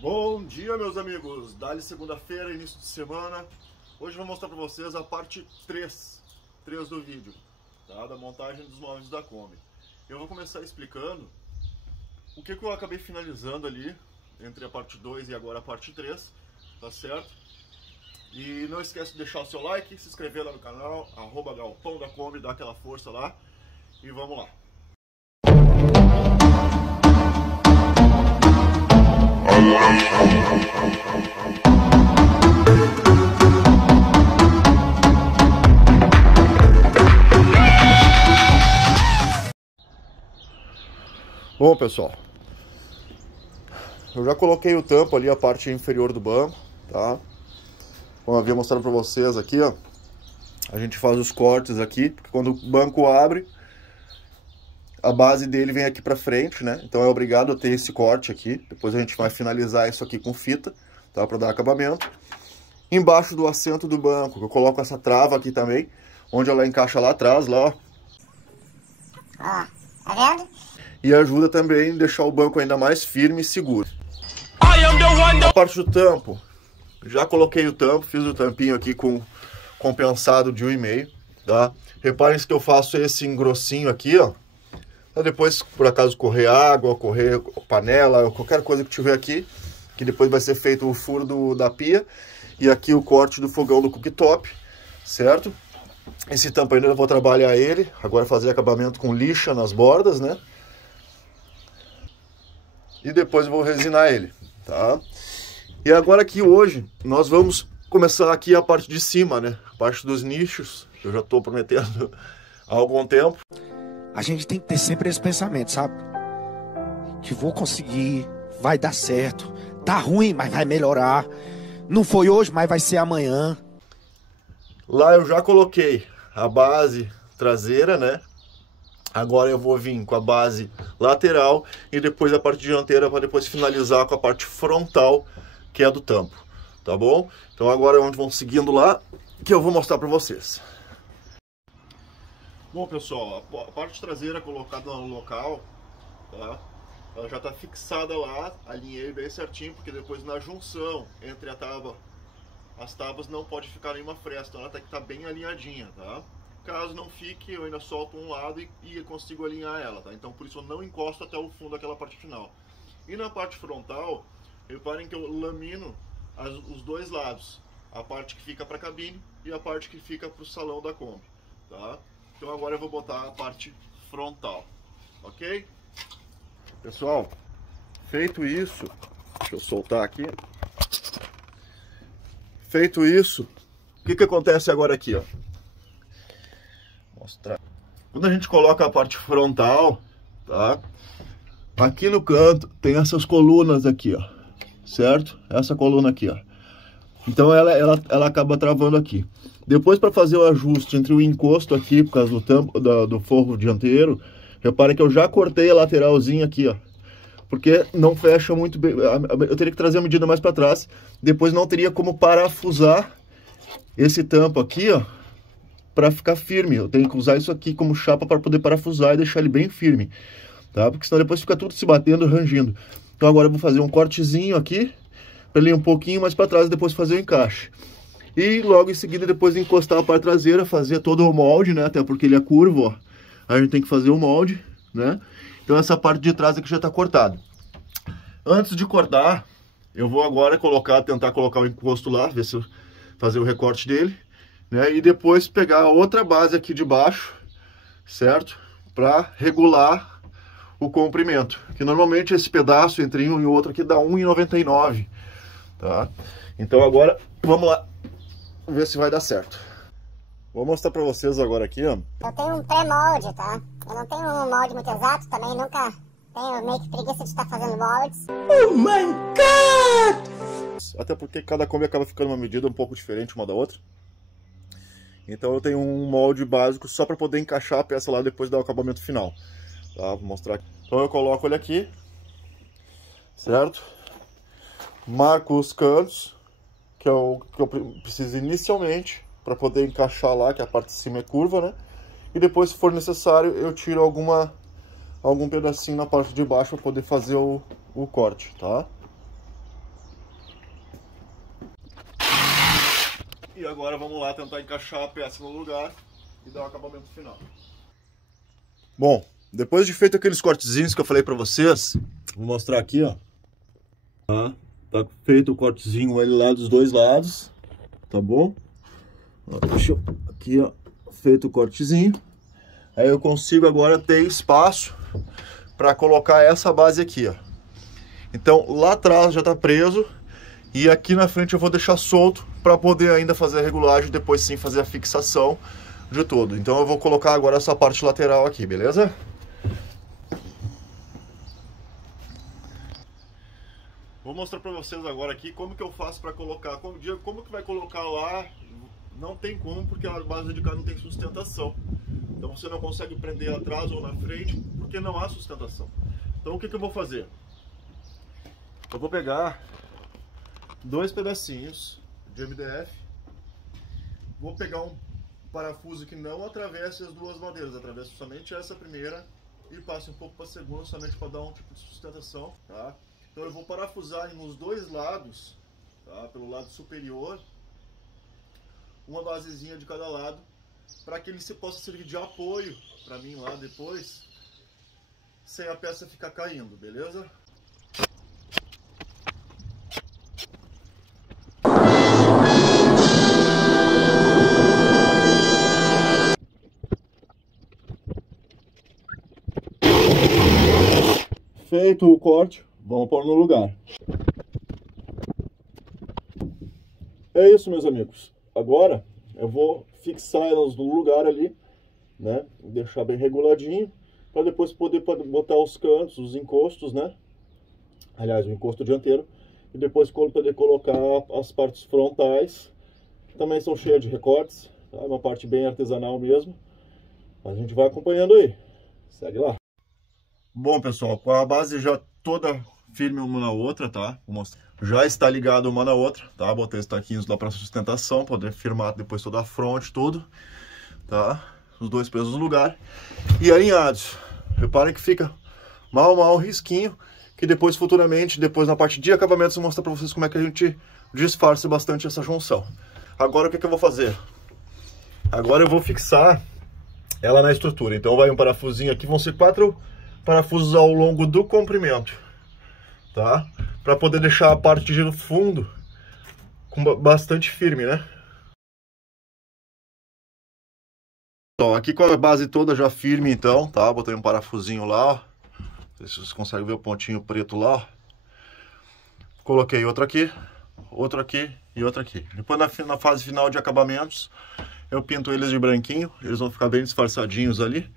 Bom dia, meus amigos! Dali segunda-feira, início de semana. Hoje eu vou mostrar para vocês a parte 3 do vídeo, tá? Da montagem dos móveis da Kombi. Eu vou começar explicando o que eu acabei finalizando ali entre a parte 2 e agora a parte 3, tá certo? E não esquece de deixar o seu like, se inscrever lá no canal, @galpão da Kombi, dá aquela força lá e vamos lá. Bom, pessoal, eu já coloquei o tampo ali, a parte inferior do banco, tá? Como eu havia mostrado para vocês aqui, ó, a gente faz os cortes aqui, porque quando o banco abre, a base dele vem aqui para frente, né? Então é obrigado a ter esse corte aqui. Depois a gente vai finalizar isso aqui com fita, tá? Para dar acabamento. Embaixo do assento do banco, eu coloco essa trava aqui também, onde ela encaixa lá atrás, lá, ó. Ó, tá vendo? E ajuda também a deixar o banco ainda mais firme e seguro. A parte do tampo, já coloquei o tampo, fiz o tampinho aqui com compensado de 1,5, tá? Reparem que eu faço esse grossinho aqui, ó. Pra depois, por acaso, correr água, correr panela, qualquer coisa que tiver aqui, que depois vai ser feito o furo da pia. E aqui o corte do fogão do cooktop, certo? Esse tampo ainda eu vou trabalhar ele, agora fazer acabamento com lixa nas bordas, né? E depois eu vou resinar ele, tá? E agora aqui hoje, nós vamos começar aqui a parte de cima, né? A parte dos nichos, que eu já tô prometendo há algum tempo. A gente tem que ter sempre esse pensamento, sabe? Que vou conseguir, vai dar certo. Tá ruim, mas vai melhorar. Não foi hoje, mas vai ser amanhã. Lá eu já coloquei a base traseira, né? Agora eu vou vir com a base lateral e depois a parte dianteira para depois finalizar com a parte frontal, que é a do tampo, tá bom? Então agora vamos seguindo lá, que eu vou mostrar para vocês. Bom, pessoal, a parte traseira colocada no local, tá? Ela já está fixada lá, alinhei bem certinho, porque depois na junção entre a tábua, as tábuas não pode ficar nenhuma fresta, então ela tem que estar bem alinhadinha, tá? Caso não fique, eu ainda solto um lado e consigo alinhar ela, tá? Então por isso eu não encosto até o fundo daquela parte final. E na parte frontal, reparem que eu lamino os dois lados, a parte que fica para a cabine e a parte que fica para o salão da Kombi, tá? Então agora eu vou botar a parte frontal, ok? Pessoal, feito isso, deixa eu soltar aqui. Feito isso, o que acontece agora aqui, ó? Mostrar. Quando a gente coloca a parte frontal, tá? Aqui no canto tem essas colunas aqui, ó, certo? Essa coluna aqui, ó. Então ela acaba travando aqui. Depois, para fazer o ajuste entre o encosto aqui, por causa do tampo do forro dianteiro, reparem que eu já cortei a lateralzinha aqui, ó. Porque não fecha muito bem. Eu teria que trazer a medida mais para trás. Depois não teria como parafusar esse tampo aqui, ó, para ficar firme. Eu tenho que usar isso aqui como chapa para poder parafusar e deixar ele bem firme, tá? Porque senão depois fica tudo se batendo, rangindo. Então agora eu vou fazer um cortezinho aqui, para ele ir um pouquinho mais para trás e depois fazer o encaixe. E logo em seguida, depois de encostar a parte traseira, fazer todo o molde, né? Até porque ele é curvo, ó. A gente tem que fazer o molde, né? Então essa parte de trás aqui já está cortada. Antes de cortar, eu vou agora tentar colocar o encosto lá, ver se eu fazer o recorte dele, né? E depois pegar a outra base aqui de baixo, certo? Para regular o comprimento. Que normalmente esse pedaço entre um e outro aqui dá 1,99, tá? Então agora, vamos lá ver se vai dar certo. Vou mostrar para vocês agora aqui, ó. Eu tenho um pré-molde, tá? Eu não tenho um molde muito exato, também nunca tenho meio que preguiça de estar fazendo moldes. Oh my God! Até porque cada Kombi acaba ficando uma medida um pouco diferente uma da outra. Então eu tenho um molde básico só para poder encaixar a peça lá depois do acabamento final. Tá? Vou mostrar aqui. Então eu coloco ele aqui, certo? Marco os cantos, que é o que eu preciso inicialmente para poder encaixar lá, que a parte de cima é curva, né? E depois, se for necessário, eu tiro algum pedacinho na parte de baixo para poder fazer o corte, tá? E agora vamos lá tentar encaixar a peça no lugar e dar o acabamento final. Bom, depois de feito aqueles cortezinhos que eu falei pra vocês, vou mostrar aqui, ó. Tá feito o cortezinho ali lá dos dois lados, tá bom? Ó, deixa eu... Aqui, ó, feito o cortezinho. Aí eu consigo agora ter espaço para colocar essa base aqui, ó. Então lá atrás já tá preso e aqui na frente eu vou deixar solto para poder ainda fazer a regulagem e depois sim fazer a fixação de tudo. Então eu vou colocar agora essa parte lateral aqui, beleza? Vou mostrar para vocês agora aqui como que eu faço para colocar, como que vai colocar lá. Não tem como, porque a base de cá não tem sustentação. Então você não consegue prender atrás ou na frente, porque não há sustentação. Então o que eu vou fazer? Eu vou pegar 2 pedacinhos de MDF. Vou pegar um parafuso que não atravesse as duas madeiras, atravessa somente essa primeira e passe um pouco para a segunda, somente para dar um tipo de sustentação, tá? Então eu vou parafusar nos dois lados, tá? Pelo lado superior, uma basezinha de cada lado, para que ele possa servir de apoio para mim lá depois, sem a peça ficar caindo, beleza? Feito o corte, vamos pôr no lugar. É isso, meus amigos. Agora eu vou fixar elas no lugar ali, né? Deixar bem reguladinho, para depois poder botar os cantos, os encostos, né? Aliás, o encosto dianteiro. E depois poder colocar as partes frontais, que também são cheias de recortes, tá? Uma parte bem artesanal mesmo. A gente vai acompanhando aí. Segue lá. Bom, pessoal, com a base já toda firme uma na outra, tá? Vou mostrar. Já está ligado uma na outra, tá? Botei os taquinhos lá para sustentação, poder firmar depois toda a fronte, tudo, tá? Os dois pesos no lugar e alinhados. Reparem que fica mal risquinho, que depois futuramente, depois na parte de acabamentos, eu vou mostrar para vocês como é que a gente disfarça bastante essa junção. Agora o que eu vou fazer? Agora eu vou fixar ela na estrutura. Então vai um parafusinho aqui, vão ser 4 parafusos ao longo do comprimento, tá? Para poder deixar a parte de fundo com bastante firme, né? Então, aqui com a base toda já firme, então, tá? Botei um parafusinho lá, ó. Não sei se vocês conseguem ver o pontinho preto lá, ó. Coloquei outro aqui e outro aqui. Depois na fase final de acabamentos, eu pinto eles de branquinho, eles vão ficar bem disfarçadinhos ali,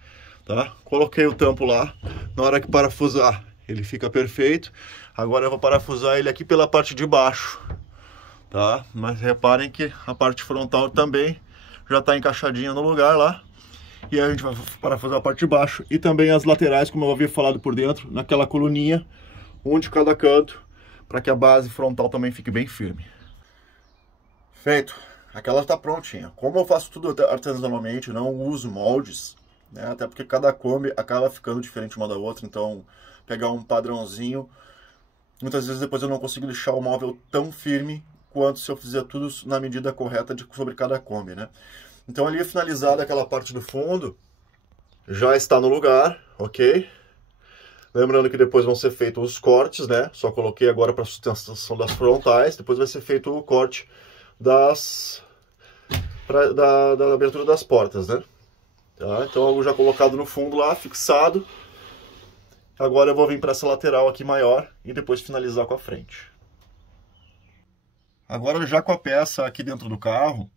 tá? Coloquei o tampo lá, na hora que parafusar, ele fica perfeito. Agora eu vou parafusar ele aqui pela parte de baixo, tá? Mas reparem que a parte frontal também já está encaixadinha no lugar lá. E aí a gente vai parafusar a parte de baixo e também as laterais, como eu havia falado por dentro, naquela coluninha, um de cada canto, para que a base frontal também fique bem firme. Feito. Aquela está prontinha. Como eu faço tudo artesanalmente, não uso moldes, né? Até porque cada Kombi acaba ficando diferente uma da outra, então pegar um padrãozinho, muitas vezes depois eu não consigo deixar o móvel tão firme quanto se eu fizer tudo na medida correta sobre cada Kombi, né? Então ali finalizada aquela parte do fundo, já está no lugar, ok? Lembrando que depois vão ser feitos os cortes, né? Só coloquei agora para sustentação das frontais, depois vai ser feito o corte da abertura das portas, né? Tá? Então algo já colocado no fundo lá, fixado. Agora eu vou vir para essa lateral aqui maior e depois finalizar com a frente. Agora já com a peça aqui dentro do carro,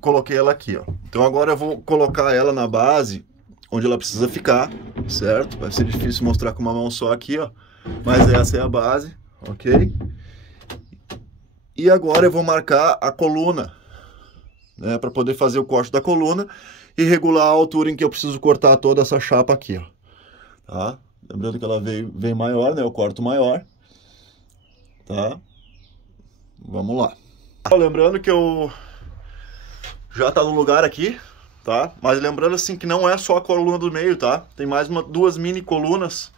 coloquei ela aqui, ó. Então agora eu vou colocar ela na base onde ela precisa ficar, certo? Vai ser difícil mostrar com uma mão só aqui, ó. Mas essa é a base, ok? E agora eu vou marcar a coluna, né? Para poder fazer o corte da coluna e regular a altura em que eu preciso cortar toda essa chapa aqui, ó. Tá? Lembrando que ela vem maior, né? Eu corto maior, tá? Vamos lá. Lembrando que eu já tá no lugar aqui, tá? Mas lembrando assim que não é só a coluna do meio, tá? Tem mais duas mini colunas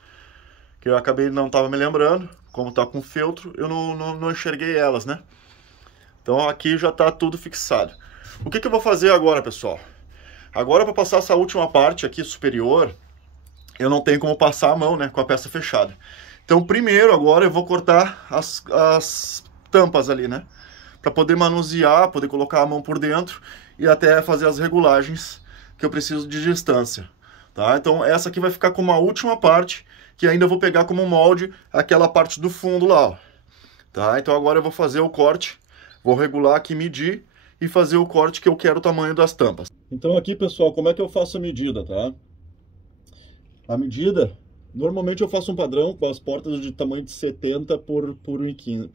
que eu acabei não tava me lembrando. Como tá com feltro, eu não enxerguei elas, né? Então aqui já está tudo fixado. O que eu vou fazer agora, pessoal? Agora, para passar essa última parte aqui superior, eu não tenho como passar a mão, né, com a peça fechada. Então primeiro agora eu vou cortar as tampas ali, né, para poder manusear, poder colocar a mão por dentro e até fazer as regulagens que eu preciso de distância, tá? Então essa aqui vai ficar como a última parte, que ainda vou pegar como molde aquela parte do fundo lá, ó, tá? Então agora eu vou fazer o corte, vou regular aqui, medir e fazer o corte que eu quero o tamanho das tampas. Então aqui, pessoal, como é que eu faço a medida, tá? A medida, normalmente eu faço um padrão com as portas de tamanho de 70 por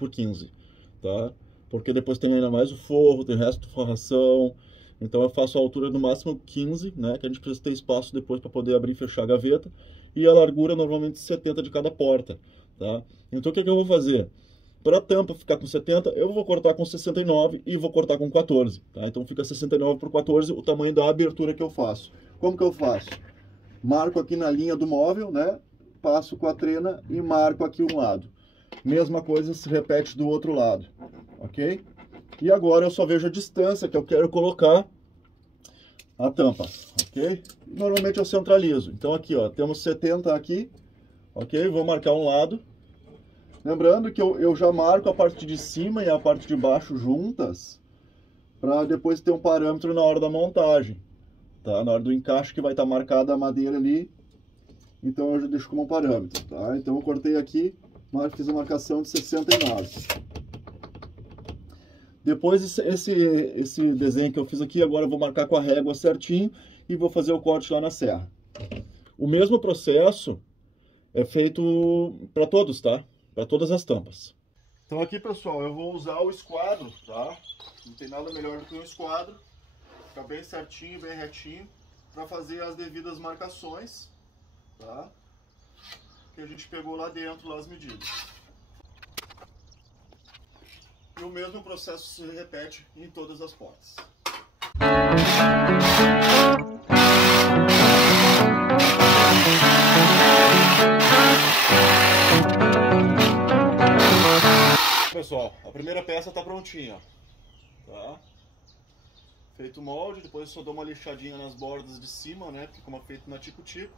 15, tá? Porque depois tem ainda mais o forro, tem o resto de forração. Então eu faço a altura no máximo 15, né? Que a gente precisa ter espaço depois para poder abrir e fechar a gaveta. E a largura normalmente 70 de cada porta, tá? Então o que eu vou fazer? Para a tampa ficar com 70, eu vou cortar com 69 e vou cortar com 14, tá? Então fica 69 por 14 o tamanho da abertura que eu faço. Como que eu faço? Marco aqui na linha do móvel, né? Passo com a trena e marco aqui um lado. Mesma coisa se repete do outro lado, ok? E agora eu só vejo a distância que eu quero colocar a tampa, ok? Normalmente eu centralizo. Então aqui, ó, temos 70 aqui, ok? Vou marcar um lado. Lembrando que eu já marco a parte de cima e a parte de baixo juntas, para depois ter um parâmetro na hora da montagem, tá? Na hora do encaixe que vai estar marcada a madeira ali, então eu já deixo como parâmetro, tá? Então eu cortei aqui, fiz a marcação de 69. Depois esse desenho que eu fiz aqui, agora eu vou marcar com a régua certinho e vou fazer o corte lá na serra. O mesmo processo é feito para todos, tá? Para todas as tampas. Então aqui, pessoal, eu vou usar o esquadro, tá? Não tem nada melhor do que um esquadro. Fica bem certinho, bem retinho, para fazer as devidas marcações, tá? Que a gente pegou lá dentro, lá as medidas. E o mesmo processo se repete em todas as portas. Pessoal, a primeira peça está prontinha, tá? Feito o molde, depois eu só dou uma lixadinha nas bordas de cima, né? Como é feito na tico-tico.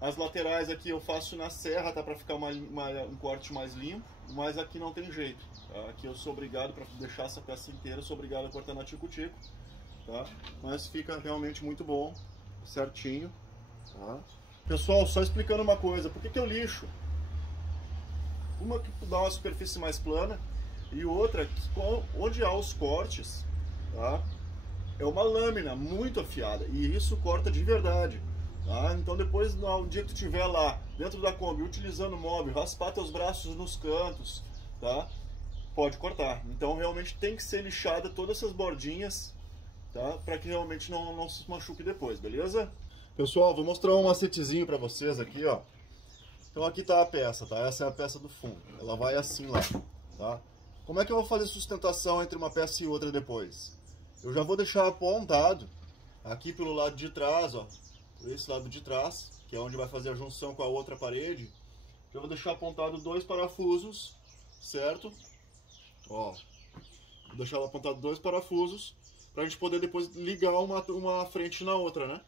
As laterais aqui eu faço na serra, tá? Para ficar um corte mais limpo, mas aqui não tem jeito, tá? Aqui eu sou obrigado, para deixar essa peça inteira, eu sou obrigado a cortar na tico-tico, tá? Mas fica realmente muito bom, certinho, tá? Pessoal, só explicando uma coisa, por que eu lixo? Uma que dá uma superfície mais plana e outra que, onde há os cortes, tá? É uma lâmina muito afiada e isso corta de verdade, tá? Então depois, no dia que tu estiver lá dentro da Kombi utilizando o móvel, raspar teus braços nos cantos, tá? Pode cortar. Então realmente tem que ser lixada todas essas bordinhas, tá? Para que realmente não se machuque depois, beleza? Pessoal, vou mostrar um macetezinho para vocês aqui, ó. Então aqui está a peça, tá? Essa é a peça do fundo. Ela vai assim lá, tá? Como é que eu vou fazer sustentação entre uma peça e outra depois? Eu já vou deixar apontado aqui pelo lado de trás, ó. Por esse lado de trás, que é onde vai fazer a junção com a outra parede. Eu vou deixar apontado 2 parafusos, certo? Ó, vou deixar apontado 2 parafusos para a gente poder depois ligar uma frente na outra, né?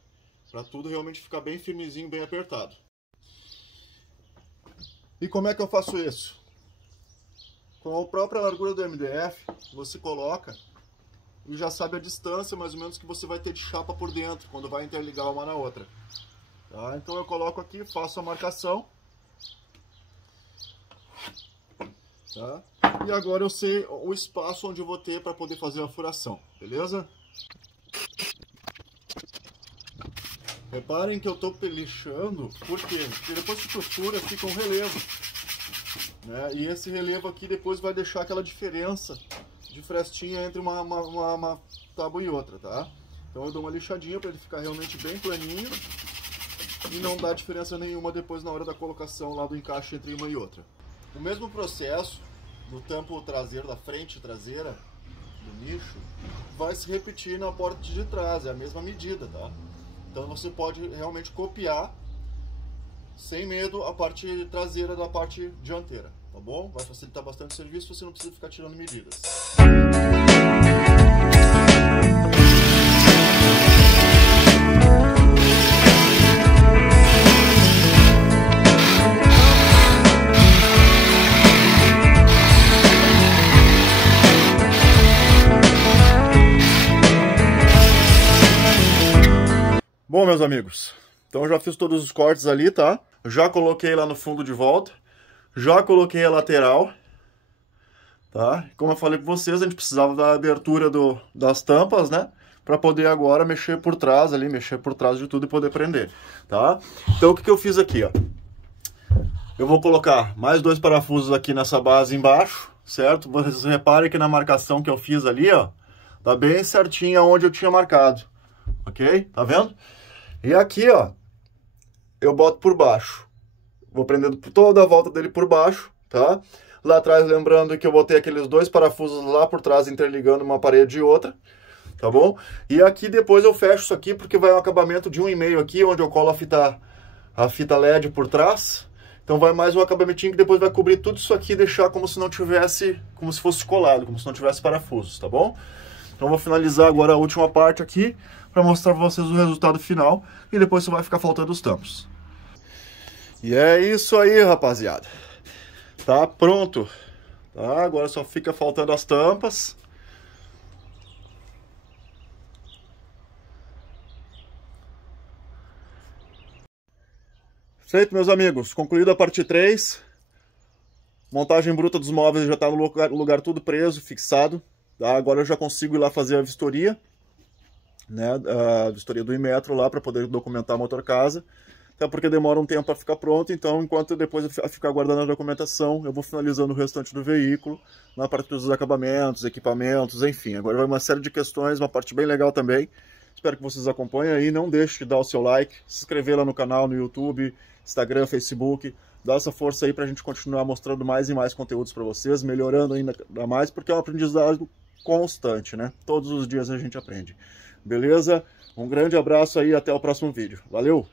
Para tudo realmente ficar bem firmezinho, bem apertado. E como é que eu faço isso? Com a própria largura do MDF, você coloca e já sabe a distância mais ou menos que você vai ter de chapa por dentro, quando vai interligar uma na outra. Tá? Então eu coloco aqui, faço a marcação. Tá? E agora eu sei o espaço onde eu vou ter para poder fazer a furação, beleza? Reparem que eu estou lixando, por quê? Porque depois que tu fura fica um relevo, né? E esse relevo aqui depois vai deixar aquela diferença de frestinha entre uma tábua e outra, tá? Então eu dou uma lixadinha para ele ficar realmente bem planinho e não dar diferença nenhuma depois na hora da colocação lá do encaixe entre uma e outra. O mesmo processo do tampo traseiro, da frente traseira do nicho, vai se repetir na porta de trás, é a mesma medida, tá? Então você pode realmente copiar sem medo a parte traseira da parte dianteira. tá bom? Vai facilitar bastante o serviço, você não precisa ficar tirando medidas. Bom, meus amigos, então já fiz todos os cortes ali, tá? Já coloquei lá no fundo de volta, já coloquei a lateral, tá? Como eu falei para vocês, a gente precisava da abertura das tampas, né? Para poder agora mexer por trás ali, mexer por trás de tudo e poder prender, tá? Então o que eu fiz aqui, ó? Eu vou colocar mais 2 parafusos aqui nessa base embaixo, certo? Vocês reparem que na marcação que eu fiz ali, ó, tá bem certinho onde eu tinha marcado, ok? Tá vendo? E aqui, ó, eu boto por baixo. Vou prendendo toda a volta dele por baixo, tá? Lá atrás, lembrando que eu botei aqueles 2 parafusos lá por trás, interligando uma parede e outra, tá bom? E aqui depois eu fecho isso aqui, porque vai um acabamento de 1,5 aqui, onde eu colo a fita LED por trás. Então vai mais um acabamentinho que depois vai cobrir tudo isso aqui e deixar como se não tivesse, como se fosse colado, como se não tivesse parafusos, tá bom? Então vou finalizar agora a última parte aqui, para mostrar para vocês o resultado final, e depois só vai ficar faltando os tampos. E é isso aí, rapaziada. Tá pronto. Tá? Agora só fica faltando as tampas. Feito, meus amigos. Concluída a parte 3. Montagem bruta dos móveis já está no lugar tudo preso, fixado. Tá? Agora eu já consigo ir lá fazer a vistoria, né, a vistoria do Inmetro lá, para poder documentar a motorcasa, até porque demora um tempo para ficar pronto. Então enquanto depois eu ficar guardando a documentação, eu vou finalizando o restante do veículo, na parte dos acabamentos, equipamentos, enfim. Agora vai uma série de questões, uma parte bem legal também. Espero que vocês acompanhem aí, não deixe de dar o seu like, se inscrever lá no canal, no YouTube, Instagram, Facebook, dá essa força aí pra gente continuar mostrando mais e mais conteúdos para vocês, melhorando ainda mais, porque é um aprendizado constante, né? Todos os dias a gente aprende. Beleza? Um grande abraço aí e até o próximo vídeo. Valeu!